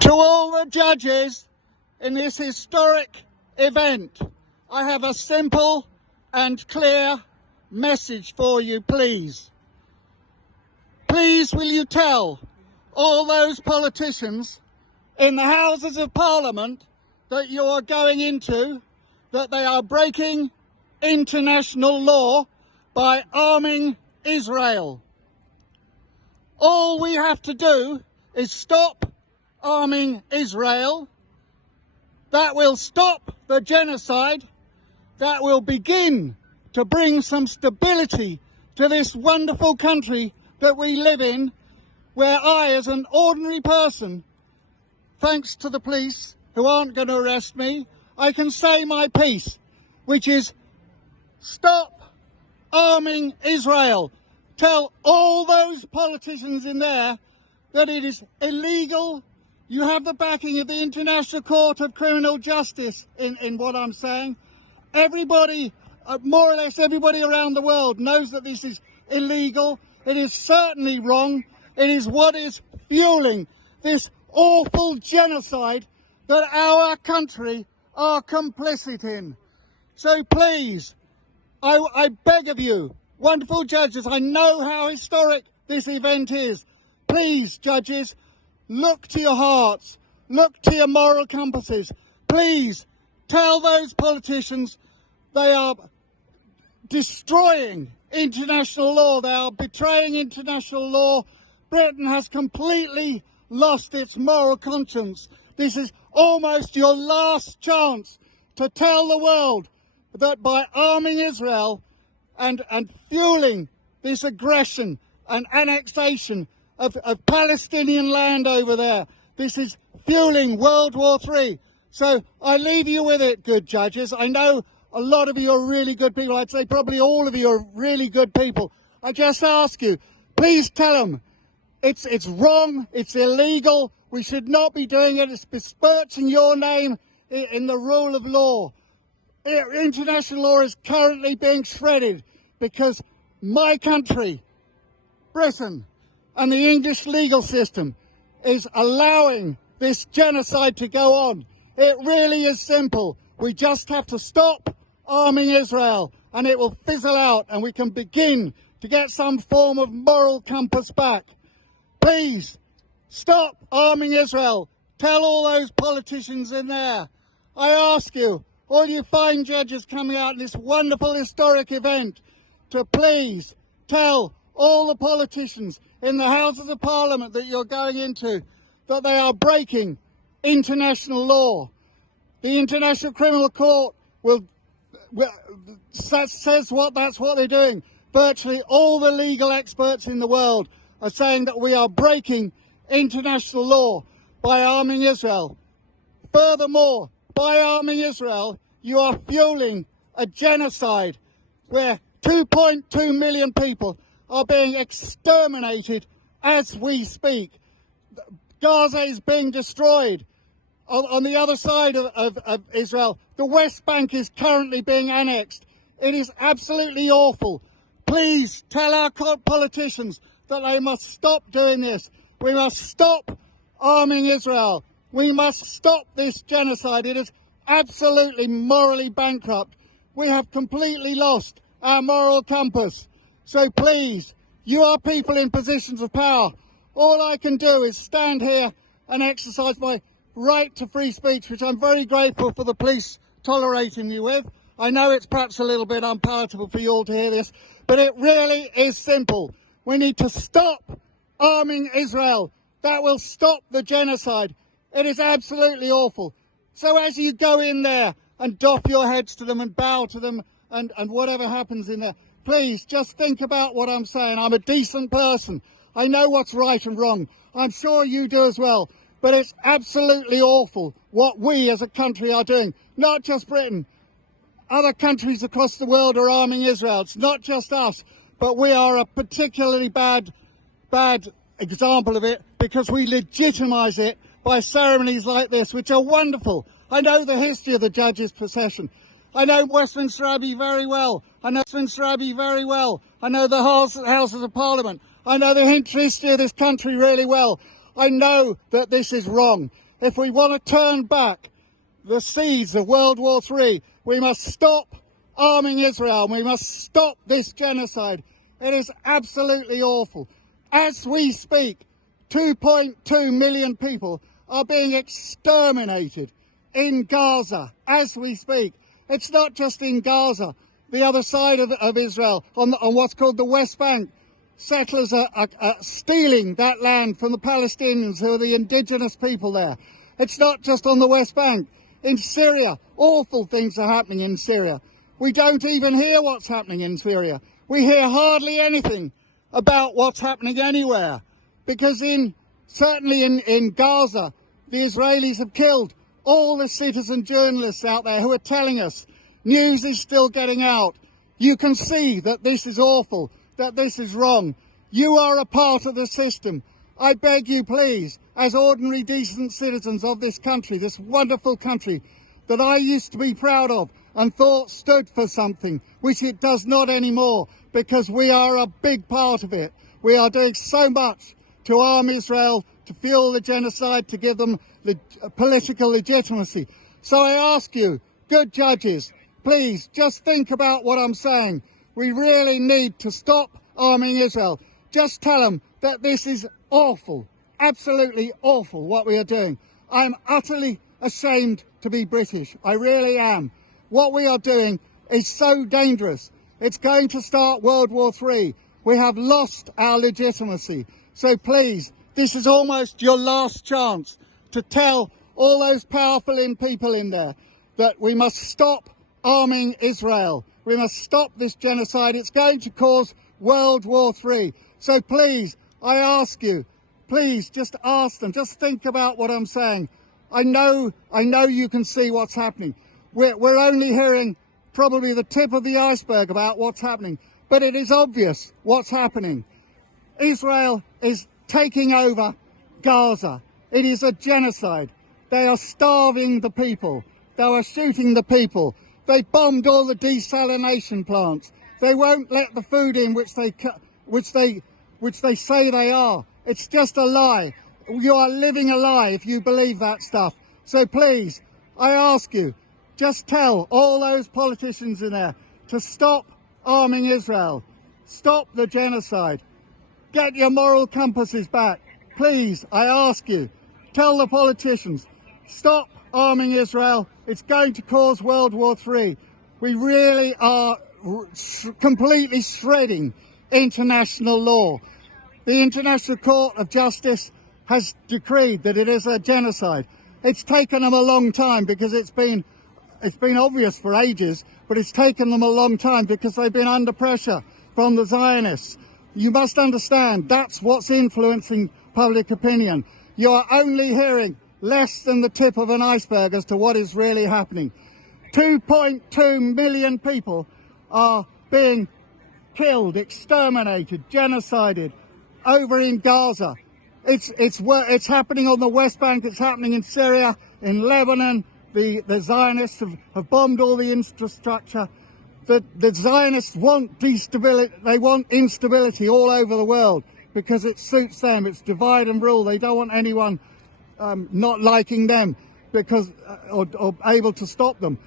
To all the judges in this historic event, I have a simple and clear message for you, please. Please will you tell all those politicians in the Houses of Parliament that you are going into that they are breaking international law by arming Israel. All we have to do is stop arming Israel. That will stop the genocide. That will begin to bring some stability to this wonderful country that we live in, where I, as an ordinary person, thanks to the police who aren't going to arrest me, I can say my piece, which is stop arming Israel. Tell all those politicians in there that it is illegal. You have the backing of the International Court of Criminal Justice in what I'm saying. Everybody, more or less everybody around the world knows that this is illegal. It is certainly wrong. It is what is fueling this awful genocide that our country are complicit in. So please, I beg of you, wonderful judges, I know how historic this event is. Please, judges, look to your hearts, look to your moral compasses. Please tell those politicians they are destroying international law, they are betraying international law. Britain has completely lost its moral conscience. This is almost your last chance to tell the world that by arming Israel and fueling this aggression and annexation of Palestinian land over there, this is fueling World War III. So I leave you with it, good judges. I know a lot of you are really good people. I'd say probably all of you are really good people. I just ask you, please tell them it's wrong, it's illegal, we should not be doing it, it's besmirching your name in the rule of law. International law is currently being shredded because my country, Britain, and the English legal system is allowing this genocide to go on. It really is simple. We just have to stop arming Israel and it will fizzle out and we can begin to get some form of moral compass back. Please, stop arming Israel. Tell all those politicians in there. I ask you, all you fine judges coming out in this wonderful historic event, to please tell all the politicians in the Houses of Parliament that you're going into that they are breaking international law. The International Criminal Court says that's what they're doing. Virtually all the legal experts in the world are saying that we are breaking international law by arming Israel. Furthermore, by arming Israel, you are fueling a genocide where 2.2 million people are being exterminated as we speak. Gaza is being destroyed. On the other side of Israel, the West Bank is currently being annexed. It is absolutely awful. Please tell our politicians that they must stop doing this. We must stop arming Israel. We must stop this genocide. It is absolutely morally bankrupt. We have completely lost our moral compass. So please, you are people in positions of power. All I can do is stand here and exercise my right to free speech, which I'm very grateful for the police tolerating me with. I know it's perhaps a little bit unpalatable for you all to hear this, but it really is simple. We need to stop arming Israel. That will stop the genocide. It is absolutely awful. So as you go in there and doff your heads to them and bow to them and whatever happens in there, please just think about what I'm saying. I'm a decent person. I know what's right and wrong. I'm sure you do as well. But it's absolutely awful what we as a country are doing. Not just Britain. Other countries across the world are arming Israel. It's not just us. But we are a particularly bad example of it because we legitimise it by ceremonies like this, which are wonderful. I know the history of the judges' procession. I know Westminster Abbey very well. I know Westminster Abbey very well. I know the Houses of Parliament. I know the history of this country really well. I know that this is wrong. If we want to turn back the seeds of World War III, we must stop arming Israel. We must stop this genocide. It is absolutely awful. As we speak, 2.2 million people are being exterminated in Gaza as we speak. It's not just in Gaza, the other side of Israel, on what's called the West Bank. Settlers are stealing that land from the Palestinians, who are the indigenous people there. It's not just on the West Bank. In Syria, awful things are happening in Syria. We don't even hear what's happening in Syria. We hear hardly anything about what's happening anywhere, because certainly in Gaza, the Israelis have killed all the citizen journalists out there who are telling us news is still getting out. You can see that this is awful, that this is wrong. You are a part of the system. I beg you, please, as ordinary decent citizens of this country, this wonderful country that I used to be proud of and thought stood for something, which it does not anymore, because we are a big part of it. We are doing so much to arm Israel, to fuel the genocide, to give them political legitimacy. So I ask you, good judges, please just think about what I'm saying. We really need to stop arming Israel. Just tell them that this is awful, absolutely awful what we are doing. I'm utterly ashamed to be British. I really am. What we are doing is so dangerous. It's going to start World War III. We have lost our legitimacy. So please, this is almost your last chance to tell all those powerful people in there that we must stop arming Israel. We must stop this genocide. It's going to cause World War III. So please, I ask you, please just ask them. Just think about what I'm saying. I know you can see what's happening. We're only hearing probably the tip of the iceberg about what's happening, but it is obvious what's happening. Israel is taking over Gaza. It is a genocide. They are starving the people. They are shooting the people. They bombed all the desalination plants. They won't let the food in which they say they are. It's just a lie. You are living a lie if you believe that stuff. So please, I ask you, just tell all those politicians in there to stop arming Israel. Stop the genocide. Get your moral compasses back. Please, I ask you, tell the politicians, stop arming Israel. It's going to cause World War III. We really are completely shredding international law. The International Court of Justice has decreed that it is a genocide. It's taken them a long time because it's been obvious for ages, but it's taken them a long time because they've been under pressure from the Zionists. You must understand that's what's influencing public opinion. You are only hearing less than the tip of an iceberg as to what is really happening. 2.2 million people are being killed, exterminated, genocided over in Gaza. It's happening on the West Bank, it's happening in Syria, in Lebanon. The Zionists have bombed all the infrastructure. The Zionists want destability, they want instability all over the world because it suits them. It's divide and rule. They don't want anyone not liking them because or able to stop them.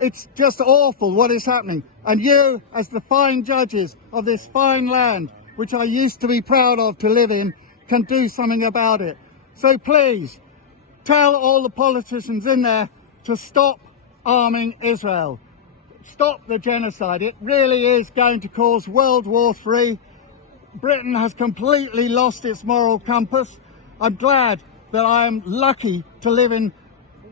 It's just awful what is happening. And you, as the fine judges of this fine land, which I used to be proud of to live in, can do something about it. So please, tell all the politicians in there to stop arming Israel. Stop the genocide. It really is going to cause World War III. Britain has completely lost its moral compass. I'm glad that I am lucky to live in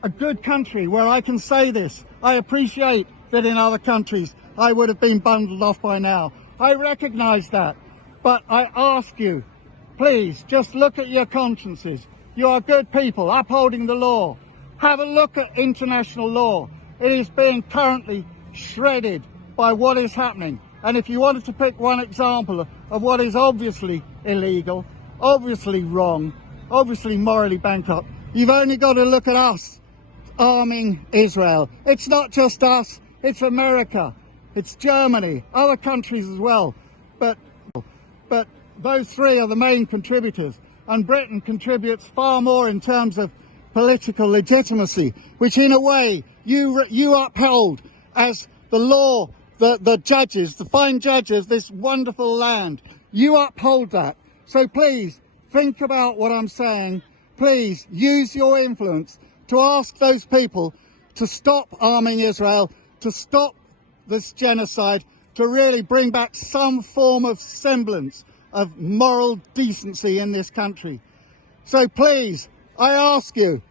a good country where I can say this. I appreciate that in other countries I would have been bundled off by now. I recognise that. But I ask you, please, just look at your consciences. You are good people upholding the law. Have a look at international law. It is being currently shredded by what is happening. And if you wanted to pick one example of what is obviously illegal, obviously wrong, obviously morally bankrupt, you've only got to look at us arming Israel. It's not just us, it's America, it's Germany, other countries as well. But those three are the main contributors, and Britain contributes far more in terms of political legitimacy, which in a way you upheld as the law, the judges, the fine judges, this wonderful land. You uphold that. So please think about what I'm saying. Please use your influence to ask those people to stop arming Israel, to stop this genocide, to really bring back some form of semblance of moral decency in this country. So please, I ask you,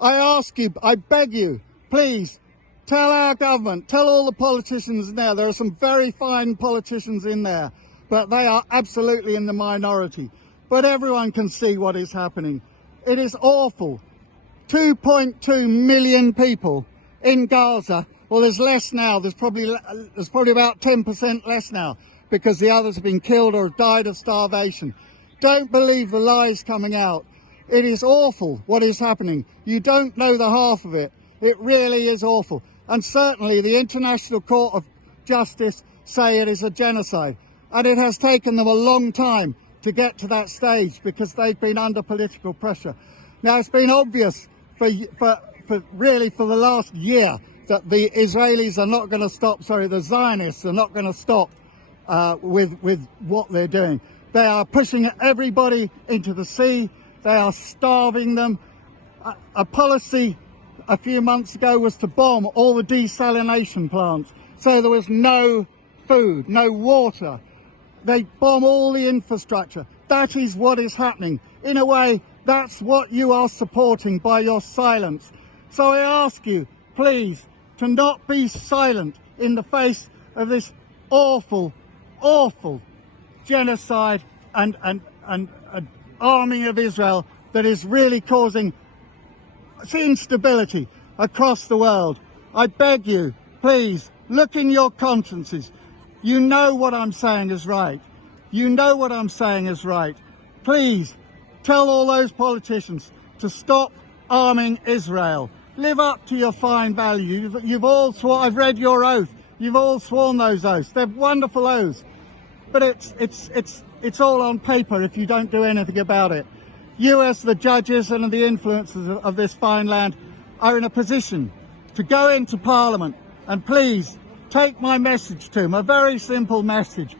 I beg you, please, tell our government, tell all the politicians in there are some very fine politicians in there, but they are absolutely in the minority. But everyone can see what is happening. It is awful. 2.2 million people in Gaza. Well, there's less now. There's probably about 10% less now, because the others have been killed or died of starvation. Don't believe the lies coming out. It is awful what is happening. You don't know the half of it. It really is awful. And certainly the International Court of Justice say it is a genocide. And it has taken them a long time to get to that stage, because they've been under political pressure. Now, it's been obvious for the last year that the Israelis are not going to stop, the Zionists are not going to stop with what they're doing. They are pushing everybody into the sea. They are starving them. A policy a few months ago was to bomb all the desalination plants, so there was no food, no water. They bomb all the infrastructure. That is what is happening. In a way, that's what you are supporting by your silence. So I ask you, please, to not be silent in the face of this awful, awful genocide and arming of Israel that is really causing instability across the world. I beg you, please, look in your consciences. You know what I'm saying is right. You know what I'm saying is right. Please, tell all those politicians to stop arming Israel. Live up to your fine values. You've all sworn, I've read your oath. You've all sworn those oaths. They're wonderful oaths. But it's all on paper if you don't do anything about it. You, as the judges and the influencers of this fine land, are in a position to go into Parliament and please take my message to them, a very simple message.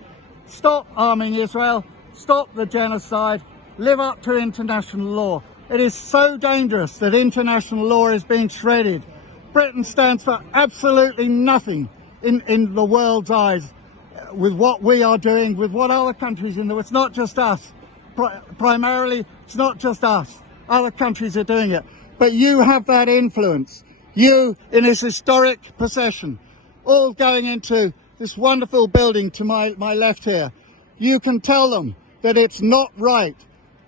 Stop arming Israel, stop the genocide, live up to international law. It is so dangerous that international law is being shredded. Britain stands for absolutely nothing in the world's eyes with what we are doing, with what other countries in the world. It's not just us. Primarily, it's not just us. Other countries are doing it. But you have that influence. You, in this historic procession, all going into this wonderful building to my left here, you can tell them that it's not right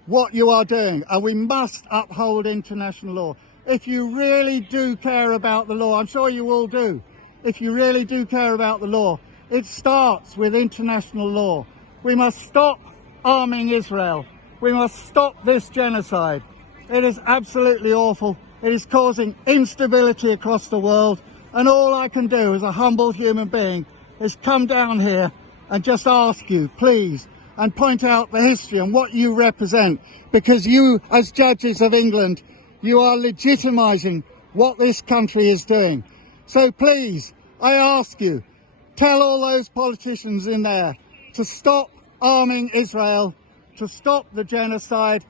what you are doing, and we must uphold international law. If you really do care about the law, I'm sure you all do, if you really do care about the law, it starts with international law. We must stop arming Israel. We must stop this genocide. It is absolutely awful. It is causing instability across the world, and all I can do as a humble human being is come down here and just ask you, please, and point out the history and what you represent, because you, as judges of England, you are legitimising what this country is doing. So please, I ask you, tell all those politicians in there to stop arming Israel, to stop the genocide,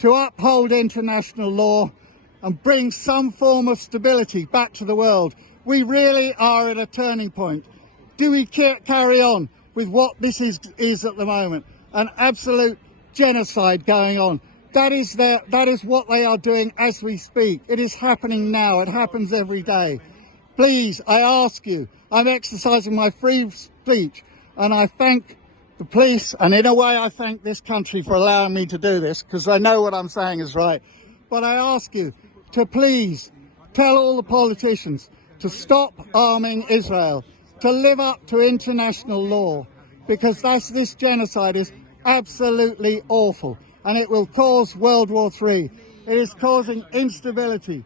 to uphold international law and bring some form of stability back to the world. We really are at a turning point. Do we carry on with what this is at the moment? An absolute genocide going on. That is what they are doing as we speak. It is happening now. It happens every day. Please, I ask you, I'm exercising my free speech, and I thank the police, and in a way I thank this country for allowing me to do this, because I know what I'm saying is right. But I ask you to please tell all the politicians to stop arming Israel, to live up to international law, because this genocide is absolutely awful, and it will cause World War III. It is causing instability.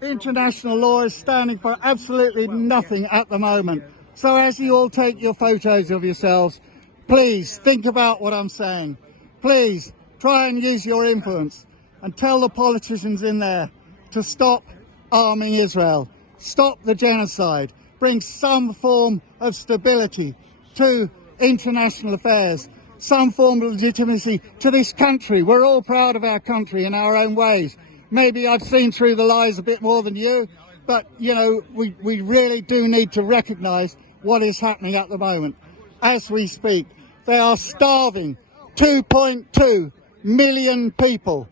international law is standing for absolutely nothing at the moment. So as you all take your photos of yourselves, please think about what I'm saying. Please try and use your influence and tell the politicians in there to stop arming Israel, stop the genocide, bring some form of stability to international affairs, some form of legitimacy to this country. We're all proud of our country in our own ways. Maybe I've seen through the lies a bit more than you, but, you know, we really do need to recognise what is happening at the moment. As we speak, they are starving 2.2 million people.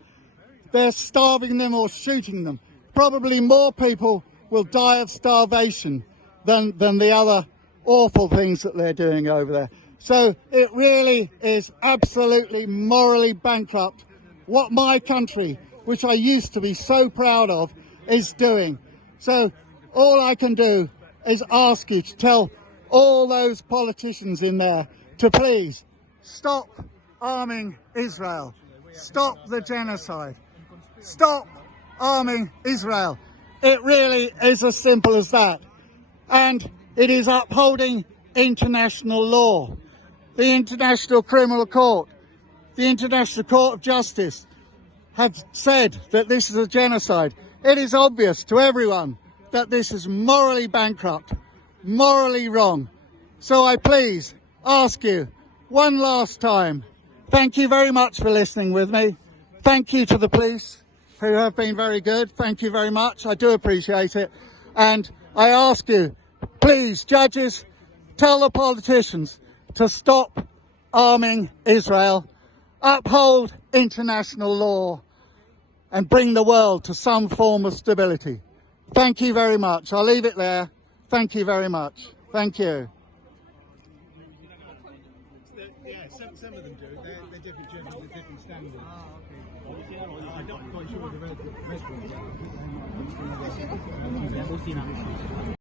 They're starving them or shooting them. Probably more people will die of starvation than the other awful things that they're doing over there. So it really is absolutely morally bankrupt what my country, which I used to be so proud of, is doing. So all I can do is ask you to tell all those politicians in there to please stop arming Israel, stop the genocide, stop arming Israel. It really is as simple as that. And it is upholding international law. The International Criminal Court, the International Court of Justice have said that this is a genocide. It is obvious to everyone that this is morally bankrupt, morally wrong. So I please ask you one last time, thank you very much for listening with me. Thank you to the police who have been very good. Thank you very much. I do appreciate it. And I ask you, please, judges, tell the politicians to stop arming Israel, uphold international law, and bring the world to some form of stability. Thank you very much. I'll leave it there. Thank you very much. Thank you. Yeah, some of them do. They're different judges with different standards. I'm not quite sure of the rest of them.